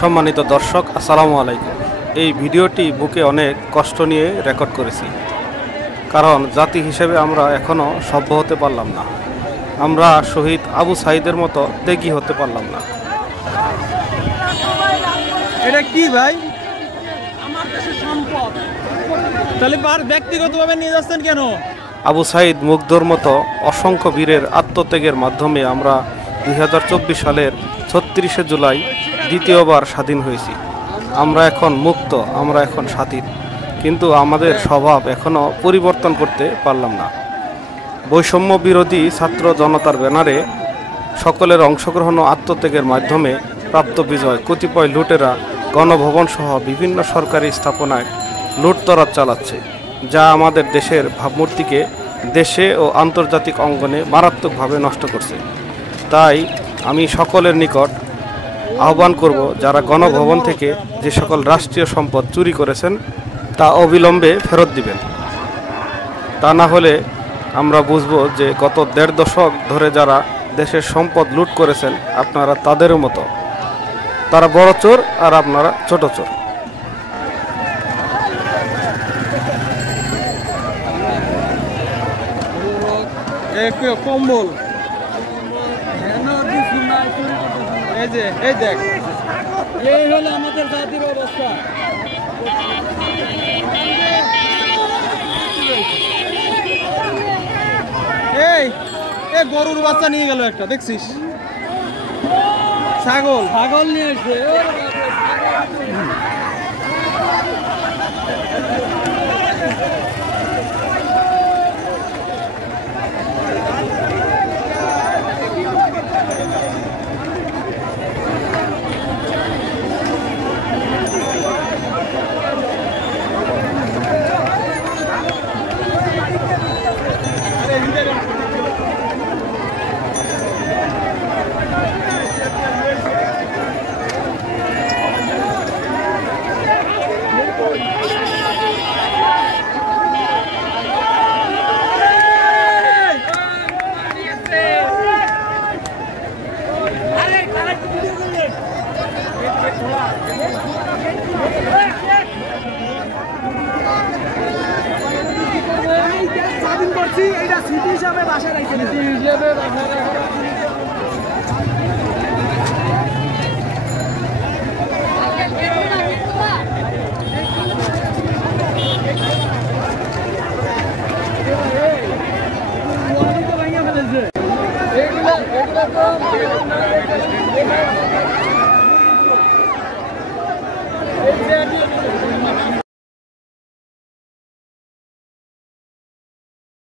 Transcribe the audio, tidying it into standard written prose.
সম্মানিত দর্শক, আসসালামু আলাইকুম। এই ভিডিওটি বুকে অনেক কষ্ট নিয়ে রেকর্ড করেছি, কারণ জাতি হিসেবে আমরা এখনও সভ্য হতে পারলাম না। আমরা শহীদ আবু সাঈদের মতো ত্যাগী হতে পারলাম না। এটা কি ভাই? আমার দেশের সম্পদ, তাহলে ব্যক্তিগতভাবে নিয়ে যাচ্ছেন কেন? আবু সাঈদ মুগ্ধর মতো অসংখ্য বীরের আত্মত্যাগের মাধ্যমে আমরা 2024 সালের 36শে জুলাই দ্বিতীয়বার স্বাধীন হয়েছি। আমরা এখন মুক্ত, আমরা এখন স্বাধীন, কিন্তু আমাদের স্বভাব এখনও পরিবর্তন করতে পারলাম না। বৈষম্য বিরোধী ছাত্র জনতার ব্যানারে সকলের অংশগ্রহণ ও আত্মত্যাগের মাধ্যমে প্রাপ্ত বিজয় কতিপয় লুটেরা গণভবন সহ বিভিন্ন সরকারি স্থাপনায় লুটতরাজ চালাচ্ছে, যা আমাদের দেশের ভাবমূর্তিকে দেশে ও আন্তর্জাতিক অঙ্গনে মারাত্মকভাবে নষ্ট করছে। তাই আমি সকলের নিকট আহ্বান করব, যারা গণভবন থেকে যে সকল রাষ্ট্রীয় সম্পদ চুরি করেছেন তা অবিলম্বে ফেরত দিবেন। তা না হলে আমরা বুঝব যে গত 1.5 দশক ধরে যারা দেশের সম্পদ লুট করেছেন আপনারা তাদেরও মতো। তারা বড় চোর আর আপনারা ছোট চোর। কম্বল এই দেখ, এই হলো আমাদের জাতির অবস্থা। এই গরুর বাচ্চা নিয়ে গেল একটা, দেখছিস? ছাগল নিয়ে এসে স্মৃতি হিসাবে বাসায় রাখছে, এগুলা